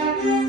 thank you